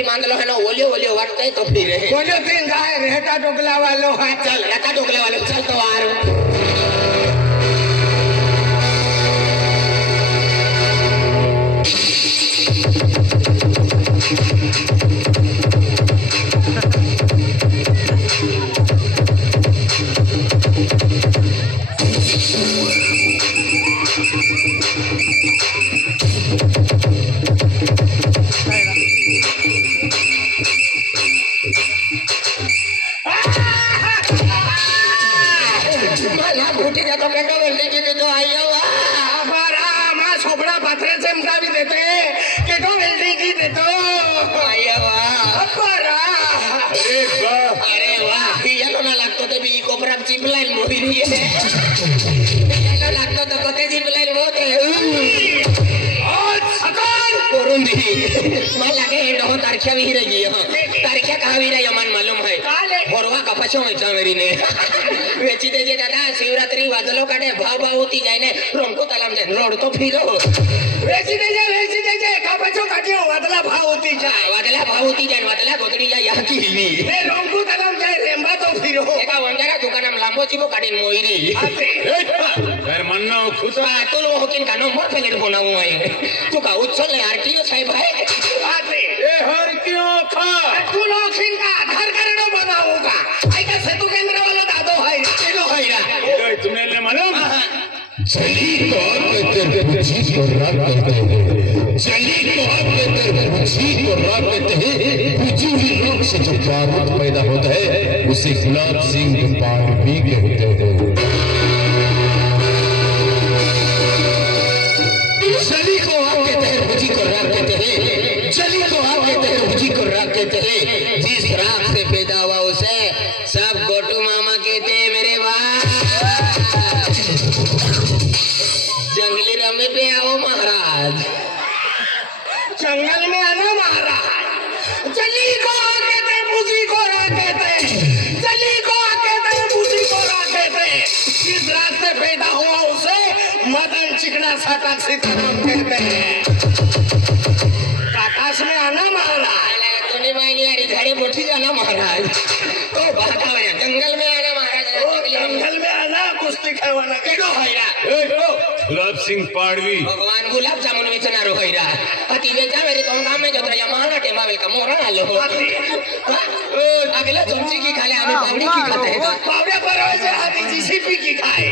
भी मान लो है ना ओलियो ओलियो वाटता है तो फिर ओलियो तीन गाय रहता टोकला वालों है चल रहता टोकले वाले चल तो आरो तारख्या भी रही है तारख्या कहाँ भी रही मन मालूम है भोरवा कपाशो में मेरी ने वेची दे दादा शिवरात्रि वाजलो काटे भाव भाव होती जाए ने रोंको तलाम जाए रोड तो फिरो वेची दे कपाशो काटे वादला भाव होती जाए वादला गोदड़ी जाए यहाँ की हिली ए रोंको तलाम जाए रेंबा तो फिरो एका वंजारा दुकानम लांबो चिबो काटे मोइरी फिर मन्ना खुदा तो लो होकिन का नंबर प्लेट बनाऊं है तू का उछल ले आरटीओ साहब है ए हर क्यों खा तू लोखिन का घर करनो बनाऊंगा आई का सेतु केंद्र वाला दादो है चलो है रा तुम्हें ले मालूम चली को कहते चीज को रात कहते हैं चली को कहते हैं चीज को रात कहते हैं पूजी हुई रोग से जो बारूद पैदा होता है उसे गुलाब सिंह पाड़वी कहते हैं चली को आप कहते हैं पूजी को रात कहते हैं चली को आप कहते हैं पूजी को रात कहते हैं जिस रात से पैदा हुआ उसे सब गोटू मामा कहते हैं मेरे जंगली रमे पे आओ महाराज जंगल में आना महाराज चली को कहते पूजी को कहते चली को कहते पूजी को कहते जिस रात से पैदा हुआ उसे मदन चिकना साटा सीताराम कहते हैं आकाश में आना महाराज तूने मायनी यारी घड़ी मोटी जाना महाराज तो भागा वाला जंगल में आना महाराज जंगल में आना कुश्ती खेलवाना केडो होइरा गुलाब सिंह पाड़वी भगवान गुलाब जामुन बेचना रो होइरा अति बेचा मेरे तो गांव में जतरा माना टेमा वे का मोरा आलो अगला चमची की खाले हमें पावड़ी की खाते हैं पावड़े पर वैसे आदि जीसीपी की खाए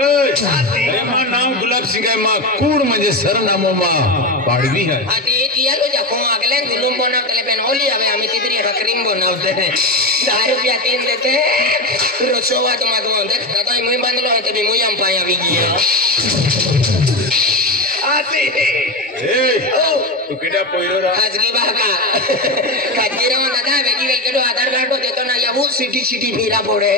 अरे मां नाम गुलाब सिंह है मां कूड़ म्हणजे सरनामो मां पाड़वी है आते दियालो जाको अगले गुलुम बनावतले पेन होली हवे आम्ही तितरी क्रीम बनवते 10 रुपया 3 देते रसोवा तो मागो दे दादा मुई बांधलो है तभी मुई हम पाया भी गया आते ए तू केडा पोइरो रा खाजगी बाका खाजगी रा दादा बेगी वेल केडो आधार कार्ड देतो ना या वो सिटी फिरा पड़े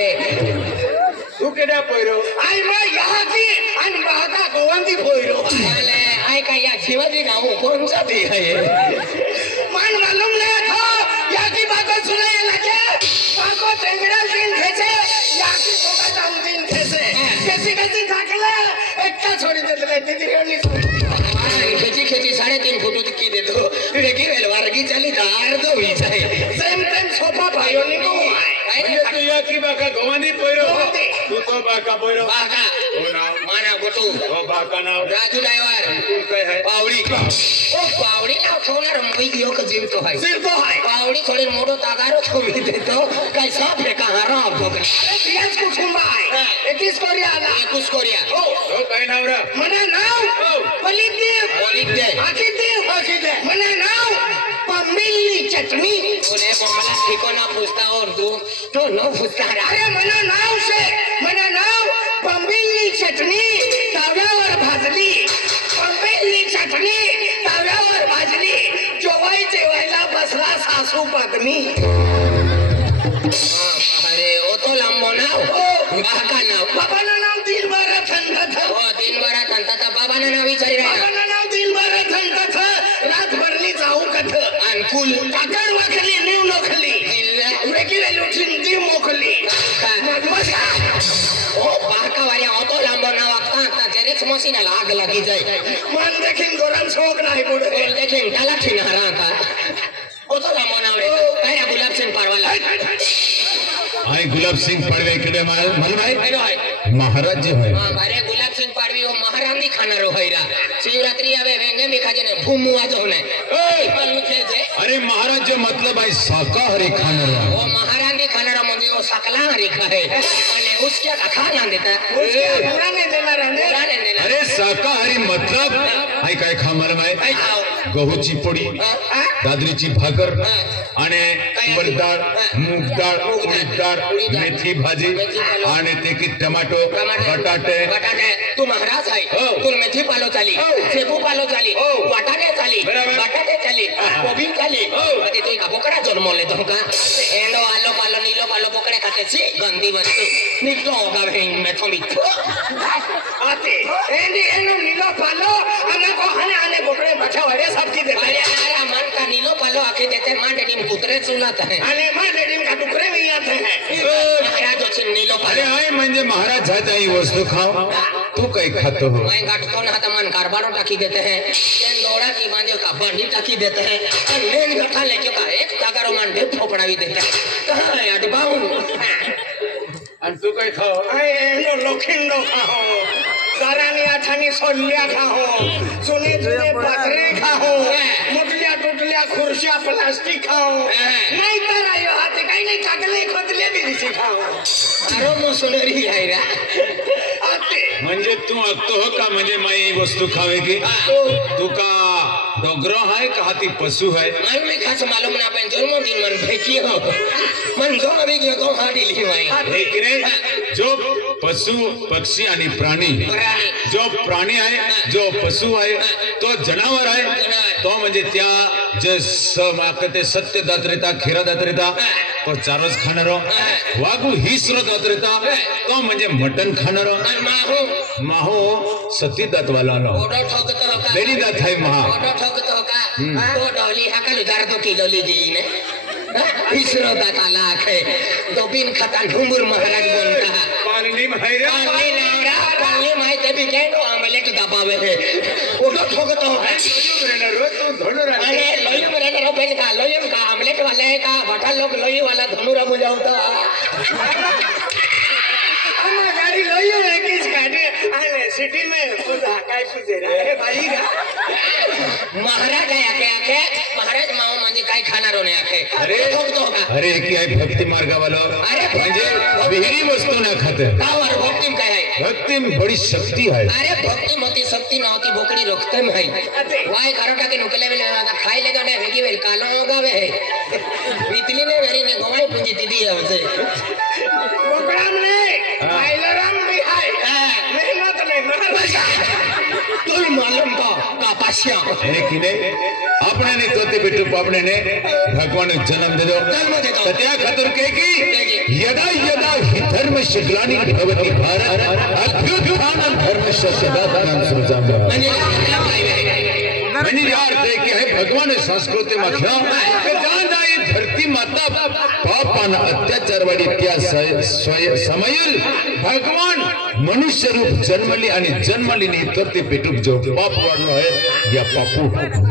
तू केडा पोइरो आई मैं यहाँ की अन बाका गोवंती पोइरो अरे आई का या शिवाजी गांव कौन सा भी है ये मन मालूम नहीं था या की बाको सुने लगे बाको टेंगरा सिंह खेचे या की सोका जाऊं दिन खेचे कैसी थाकले एक का छोड़ी देते दीदी ओली खेची 3.5 फुट की दे दो रेगी वेल वारगी चली दार दो ही जाए सेम सोफा भाइयों ने को तू या की बाका गवानी पोइरो तू तो बाका पोइरो बाका ओ नाम माना गोटू ओ बाका नाम राजू ड्राइवर तू कह है पावड़ी ओ पावड़ी ना छोना रमई दियो का जीव तो है पावड़ी थोड़ी मोड़ो तागारो छोड़ी दे तो कैसा फेंका हारा अब तो अरे पियाज को छुंबाई 21 कोरिया ओ कह नाम रा मने नाम पलित दे आखी दे मने नाम पमिली चटनी ओने बोला ठिकाना पूछता और दो तो नो पूछता अरे मने नाम पमिली चटनी तव्यावर भाजली जोवाई जेवायला बसला सासू पत्नी अरे ओ तो लंबो नाव बाका नाव बाबाना नाम दिलभर थंत था दिनभर थंत था बाबाना नाव विचारी राहिला बाबाना नाम दिलभर थंत था रात भरली जाऊ कथ अनुकूल काकड वाखली नीव नोखली वेगळे लुटीन दी मोखली ओ बाका वाल्या ओ तो लंबो नाव आता जेरेक्स मशीन आग लगी जाए मन देखिन गोरन शोक नाही पुढे देखिन त्याला ठिनारा आता ઓછો લાંબો ના આવડે અરે ગુલાબસિંહ પાડવાલા आई गुलाब सिंह पड़वे केडे मल भाई એનો હોય महाराज जी है હા મારે ગુલાબસિંહ પાડવી ઓ મહારાણી ખાનારો હોયરા શિવરાત્રી આવે વેંગે મી ખાજે ને ભૂમુ આજો ને એ પલ્લુ છે अरे महाराज जो मतलब आई शाकाहारी खाना वो महारानी खाना मुझे वो सकलाहारी खाए અને उसके का खाना देता उसके पूरा नहीं देना रहने पुराने देना अरे शाकाहारी मतलब आई काय खा मल भाई भाई खाओ गहूची पोळी दादरीची भाकर आणि तुवर डाळ मूग डाळ उडीद डाळ मेथी भाजी आणि ते की टमाटो बटाटे बटाटे तू महाराज आहे तू मेथी पालो चाली शेपू पालो चाली वाटाणे चाली बटाटे चाली कोबी चाली ते तू का बोकड़ा जन्मले तो का एंडो आलो पालो नीलो पालो बोकड़े खाते छी गंदी वस्तु निकलो होगा भाई मैं तो मिट आते एंडी एनो नीलो पालो अने को हने आने बोकड़े बैठा वाले सब्जी देते अरे हमारा मन का नीलो पालो आके देते मां डैडी में कुतरे चुलाता है अने मां डैडी का टुकड़े भी आते हैं महाराज जो नीलो अरे पालो आई म्हणजे महाराज जाता ही वस्तु खाओ तू काही खातो हो मैं गाटतो ना तो मन कारबारो टाकी देते हैं चैन दौड़ा की बांधे का बंडी टाकी देते हैं और मेन गठा लेके का एक तागारो मन ढेप फोपड़ावी देते हैं कहां है अडबाऊ आणि तू काही खाओ आए एनो लोखिंडो खाओ सारानी आठानी सोल्या खाओ सुने सुने पत्रे खाओ मुटलिया टुटलिया खुर्शिया प्लास्टिक खाओ नहीं तर आयो हाथे काही नाही कागले खोदले भी दिसी खाओ अरे मो सुनेरी आईरा आते म्हणजे तू अगतो हो का म्हणजे माई वस्तु खावे की तू का डोगरो है का हाथी पशु है मन में खास मालूम ना पेन जन्मदिन मन फेंकी हो मन जो अभी गयो तो हाडी ली भाई लेकिन जो पशु पक्षी आणि प्राणी जो प्राणी आहे जो पशु आहे तो जनावर आहे तो म्हणजे त्या जे ते सत्य दात्रेता खीरा दात्रेता तो चारच खाणारो वाघू ही स्रोत दात्रेता तो म्हणजे मटन खाणारो माहू माहो सती दातवाला नो ओडो ठोकतो हो का बेरी दात है महा ओडो ठोकतो हो का तो डोली हकल उधार तो किलो ली दी ने इसरो दाता लाख है दो बिन खाता ढूंबुर महाराज बनता पानी महिरा पानी नावरा पानी माई ते भी केंडो आमलेट दबावे है ओडो ठोकतो हो का रोज तू धोनो अरे लोई में रहने रो पेन का लोई का आमलेट वाले का बटा लोग लोई वाला धनुरा बुझाउता हमारा गाड़ी लोयो है किस गाड़ी आले सिटी में पूजा काय पूजे रे भाई का महाराज है आके आके महाराज माओ म्हणजे काय खाना रोने आके अरे ठोकतो हो का अरे की आहे भक्ती मार्गावाला अरे म्हणजे विहिरी वस्तू ना खाते कावर भक्ति में काय है भक्ति में बड़ी शक्ति है अरे भक्ति मती शक्ति न होती बोकड़ी रोकते में है वाय करोटा के नुकले में लेना खाई ले गने वेगी वेल कालो गावे है इतनी ने वेरी ने गवाई पूंजी दीदी है उसे बोकड़ा में आइलराम भी है मेहनत नहीं तू मालूम तो कापासिया अरे किने अपने ने तोते बेटू अपने ने भगवान जन्म दे दो जन्म दे दो सत्या खतर के की यदा यदा हि धर्म शिग्लानि भवति भारत अभ्युत्थानं धर्मस्य सदा सुजाम म्हणजे यार ते की है भगवान संस्कृती माथ्या के जान जाई धरती माता पाप आणि अत्याचार वाडी त्या समयल भगवान मनुष्य रूप जन्मली आणि जन्मली ने तर ते पेटूक जो पाप वाढलो आहे या पापू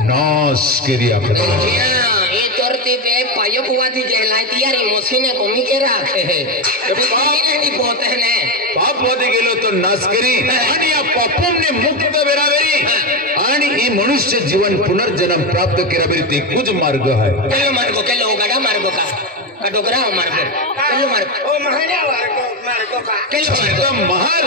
नाश केरी आपण ये तोरती पे पायकवादी जलाई तियारी मशीने कोमी के राखे है पाप नहीं पोते ने पाप वादी गेलो तो नाश करी आणि या पापूमने मुक्त वेरावेरी आणि ही मनुष्य जीवन पुनर्जन्म प्राप्त करावेरी ते कुछ मार्ग आहे केलो गड़ा मार्गो का डोगरा मार्गो केलो मार्गो ओ महल्या मार्गो का केलो मार्गो तो महल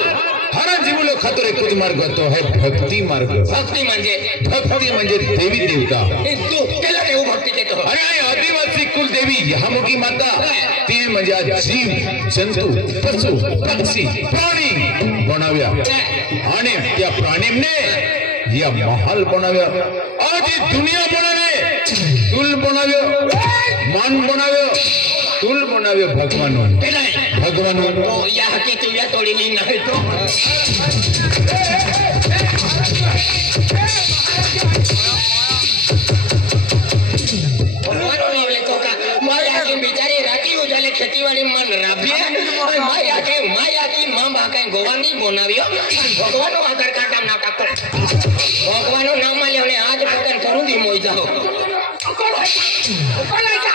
हर जीवलो खतरे कुछ मार्ग तो है भक्ती मार्ग भक्ति म्हणजे देवी देवता तू केलो रे भक्ति देतो अरे आदिवासी कुल देवी यहामुखी माता ते म्हणजे जीव जंतु पशु पक्षी प्राणी बनाव्या आणि त्या प्राणीने या महल बनाव्या आज दुनिया बनावे तुल बनाव्यो मान बनाव्यो तुल बनाव्यो भगवान तो या की तुया तोड़ी ली नाही तो माया की बिचारी राती उजाले खेतीवाड़ी मन राबिया माया की मां बाके गोवानी बनाव्यो भगवान आधार कार्ड नाम टाकतो भगवान नाम लेवणे आज पकन करून दी मोई जाओ कोणाच्या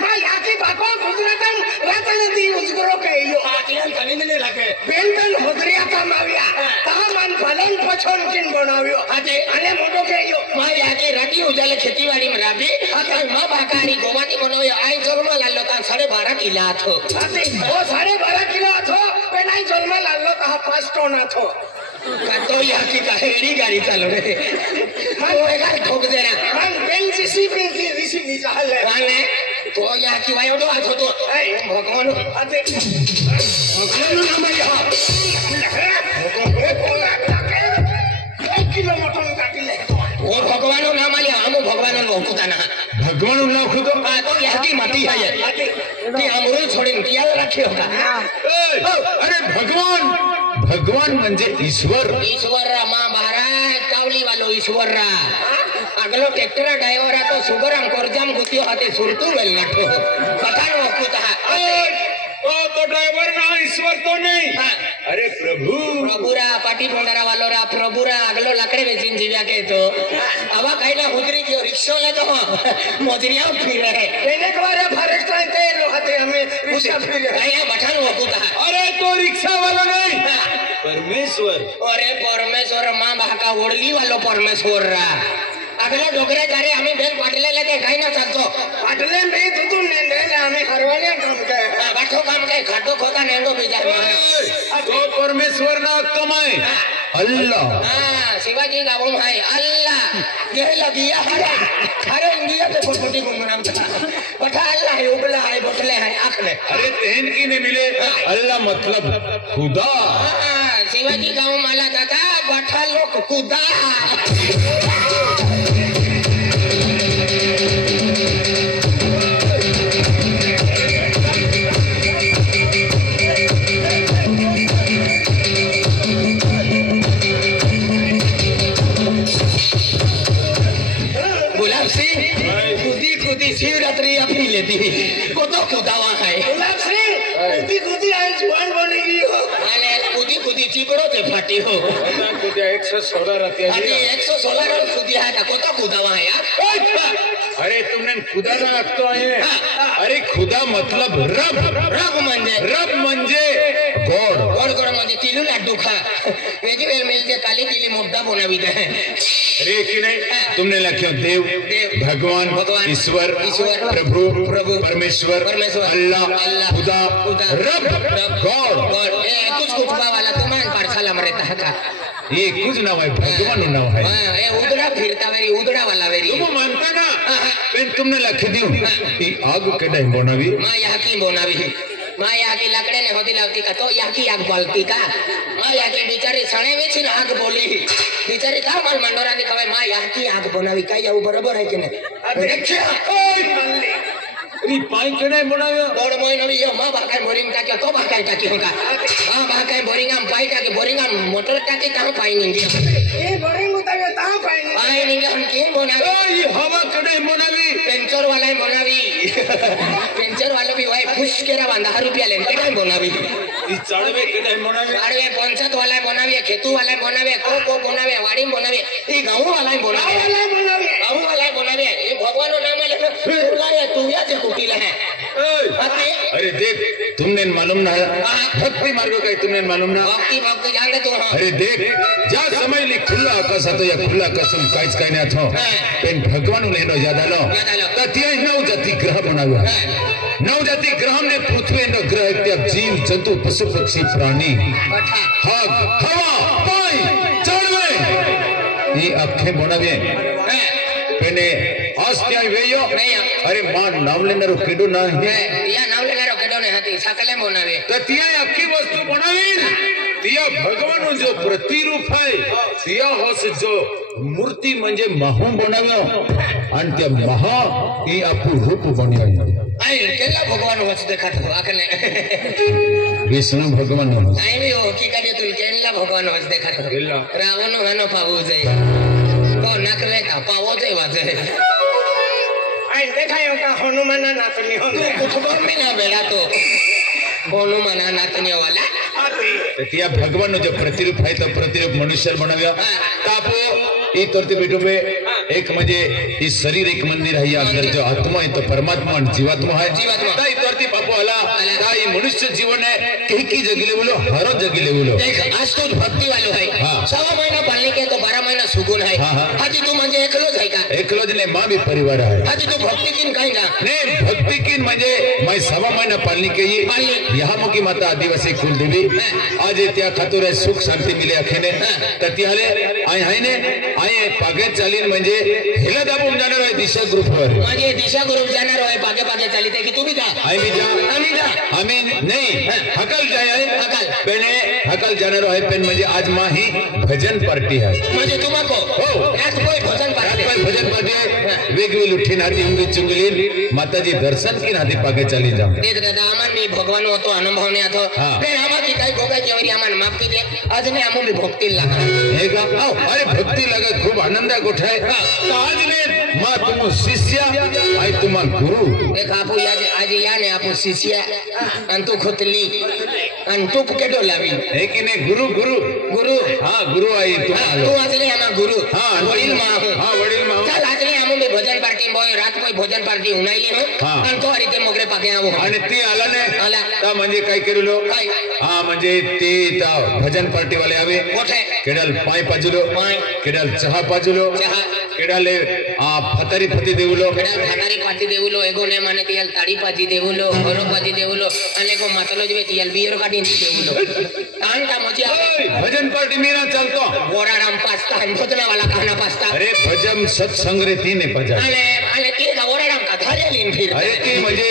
मा याची बाको गुजरातन रातनदी उजगरो केयो आटल्यान कणीने लागे बेंतन होदरिया माव्या ता मन फलन पछोन किन बनाव्यो आते અને મોટો કેયો मा याके राटी उजाले खेतीवाड़ी में राबी और मा भाकारी गोवानी बनोयो आई जन्म लालो ता 12.5 किलो थो આતે ઓ 12.5 કિલો હતો પેનાઈ જન્મ લાલો તા 5 ટન હતો तो याकी का हेड़ी गाड़ी चालो रे तो एगार ठोक देना मन बेंजीसी बेंजी निचाले वाले तो याकी वायो तो आथो तो भगवान आते भगवान नाम या 1 કિલો મટન કાટી લે वो भगवान नाम आले हम भगवान लोकुताना भगवान उन्ना खुद तो याकी मती है ये कि अमरूल छोड़ी किया रखे होगा अरे भगवान भगवान म्हणजे ईश्वर ईश्वर मा महाराज कावली वालो ईश्वर अगलो ट्रैक्टर ड्राइवर तो सुगरम कोरजाम गुतियो हाते सुरतु वेल नठो पठानो कुता ओ तो ड्राइवर ना ईश्वर तो नहीं अरे प्रभु प्रभुरा पाटी भंडारा वालो रा प्रभुरा अगलो लकड़े बेचिन जीव्या के तो आवा काईना हुदरी की रिक्शा ले तो मोजरिया फिर रहे એને કવારે ફરેક્ટ લાઈન તે લો હાતે અમે રિક્ષા ફરી काईना पठानो कुता अरे तो रिक्शा वाला नहीं परमेश्वर अरे परमेश्वर मां बाका ओडली वालो परमेश्वर रा अगलो डोगरे जारे आम्ही बेल पाटले लेते काही ना चालतो પાટલે બે દુદુ ને ને અમે હરવાણિયા કામ કે गाठो काम काय खाटो खोता नेंडो बिजार तो परमेश्वर ना कमाए अल्लाह हां शिवाजी गावून आहे अल्लाह गेला दिया अरे इंडिया ते फुटफुटी गुंगराम पठा अल्लाह है उबला है बोतले है आखले अरे तेहन की ने मिले अल्लाह मतलब खुदा हां शिवाजी गाव मला दादा बठा लोक खुदा गुलाब सिंह खुदी खुदी शिवरात्रि अपनी लेती को तो खुदावा है ગુલાબ સિંહ કુદી કુદી આ જુવાન બની ગઈ હો अरे खुदी खुदी चिपड़ो से फाटी हो तुझ्या 116 रहते अरे 116 रन खुदी है का को तो खुदावा है यार अरे तुमने खुदा ना रखतो आहे अरे खुदा मतलब रब रब म्हणजे गॉड गोड गोड म्हणजे तिलू लाडू खा वेजी वेल मिलते काली तिली मुद्दा बनावी दे अरे कि नहीं तुमने लख्यो देव भगवान ईश्वर प्रभु परमेश्वर अल्लाह खुदा रब गॉड ए कुछ कुछ वाला तो मान पाठशाला में रहता है का ये कुछ नाव है भगवान नाव है हां ए उदड़ा फिरता वेरी उदड़ा वाला वेरी तुम मानता ना पेन तुमने लख दियो ई आग केडे बनावी मां यहाँ की बनावी मां यहाँ की लकड़े ने होती लावती का तो यहाँ की आग बोलती का मां यहाँ की बिचारी सणे में छी आग बोली बिचारी का माल मंडोरा दिखावे मां यहाँ की आग बनावी का जाऊ बराबर है कि नहीं देखिए री पाई केडे बनावे बोर्ड मोइन भी यो मां बाकाय बोरिंग टाके तो बाकाय टाके होगा हां बाकाय बोरिंग हम पाई टाके बोरिंग हम मोटर टाके ता पाई नहीं એ બોરિંગ ઉતારે તા પાણી पाई नहीं हम के बनावे ये हवा केडे बनावी पेंचर वाला ही बनावी पेंचर वाला भी भाई खुश केरा बांधा रुपया लेके टाइम बनावी ई चढ़वे केडे बनावी आड़वे पंचायत वाला ही बनावे खेतू वाला ही बनावे को बनावे वाड़ी में बनावे ई गांव वाला ही बनावे આલા બનાવે गांव वाला ही बनावे ये भगवान नो नाम ले बुलाए तू या से कुटीला है अरे देख तुमने मालूम ना भक्ति मार्ग का तुमने मालूम ना भक्ति भक्ति जान ले तू हां अरे देख जा समय ली खुला आकाश હતો या खुला कसम काईच काई ना थो पेन भगवान ने नो याद आलो ततिया नौ जाति ग्रह बनाव्या नौ जाति ग्रह ने पृथ्वी नो ग्रह त्या जीव जंतु पशु पक्षी प्राणी हग हवा पानी चढ़वे ये अखे बनावे पेने आस्त्या वेयो अरे मां नावलेनरो केडो ना है या नावलेनरो केडो ने हाती सकले बनावे ततिया अखी वस्तु बनावी तिया भगवान जो प्रतिरूप है तिया होस जो मूर्ति म्हणजे महा बनाव्यो आणि त्या महा ही आपू रूप बन्यो आई केला भगवान वच देखत हो आकले विष्णु भगवान आई भी हो की काडे तू केला भगवान वच देखत हो केला रावण हनो पावो जाय तो नकले का पावो जाय वाजे आई देखायो का हनुमान नातनी हो कुछ में ना बेड़ा तो हनुमान नातनी वाला त्या भगवान जो प्रतिरूप है तो प्रतिरूप मनुष्य बनाव्या तापो ई तरती बेटो में एक म्हणजे ही शरीर एक मंदिर आहे या अंदर जो आत्मा आहे तो परमात्मा आणि जीवात्मा आहे जीवात्मा. ताई तरती बापू आला ताई मनुष्य जीवन है की जगिले बोलो हर जगिले बोलो देख आज तू भक्ती वालो है हाँ. 6 महीना पालने के तो 12 महीना सुकून है हाँ, हाँ. आजी तू म्हणजे एकलोच आहे का एकलोच नाही माँ भी परिवार आहे आजी तू भक्ती किन काही ना नहीं भक्ति की म्हणजे मैं 6 महीना पालनी के पालनी. यहाँ मुकी माता आदिवासी कुलदेवी आज त्या खातूर सुख शांती मिले अखेने तत्याले आय हाय ने आय पागे चालीन म्हणजे हेला दाबून जाणार आहे दिशा ग्रुपवर म्हणजे दिशा ग्रुप जाणार आहे पागे पागे चालित आहे की तू भी जा आय भी जा आम्ही जा आम्ही नाही हकल जाय आहे हकल. पेने हकल जाणार आहे पेन म्हणजे आज मा ही भजन पार्टी आहे म्हणजे तुम्हाको हो. यात कोई भजन पाडते रात भजन पार्टी आहे वेगवेगळी उठी नाती उंगी चुंगली माताजी दर्शन की नाती पागे चाली जाम देख दादा आमान मी भगवान होतो अनुभव ने आतो हाँ. पण आमा की काही गोगा जेवरी आमान माफ की दे आज ने आमो भी भक्ती लागा हे का अरे भक्ती लगा खूप आनंद आहे गोठाय तो आज ने मा तुम शिष्य आई तुम गुरु देख आपू आज या ने आपू शिष्य अंतु खुतली अंतु केडो लावी हे की नाही गुरु गुरु गुरु हाँ गुरु आई तुम तू आलो आज ने आमा गुरु हाँ वडील मा हूं हाँ वडील मा चल आज ने आमो भी भजन पार्टी बोय रात कोई भजन पार्टी उनाईली हो हाँ. आणि तो अरिते मोगरे पाके आवो आणि ती आला ने आला. ता म्हणजे काय केलो काय? हा म्हणजे ते ता भजन पार्टी वाले आवे कोठे केडाल पाय पाजुलो पाय. केडाल चहा पाजुलो चहा. केडाले फतारी फती देवलो केडा खानारी पाटी देवलो एगो ने माने तियल ताड़ी पाजी देवलो घरो पाजी देवलो अने को मातलो जवे तियल बियर काटी देवलो तान का मजी आवे भजन पार्टी मीना चलतो ओराराम पास्ता भजना वाला खाना पास्ता अरे भजन सत्संग रे तीने भजन अने ते का ओराराम का थाले लीन फिर अरे ती म्हणजे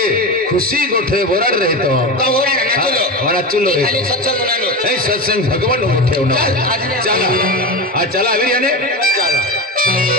खुशी गोठे वराड रहतो का ओरारा नाचलो वरा चुलो रे खाली सत्संग नानो ए सत्संग भगवान उठेवना चल आज ने चला चला आवी याने चला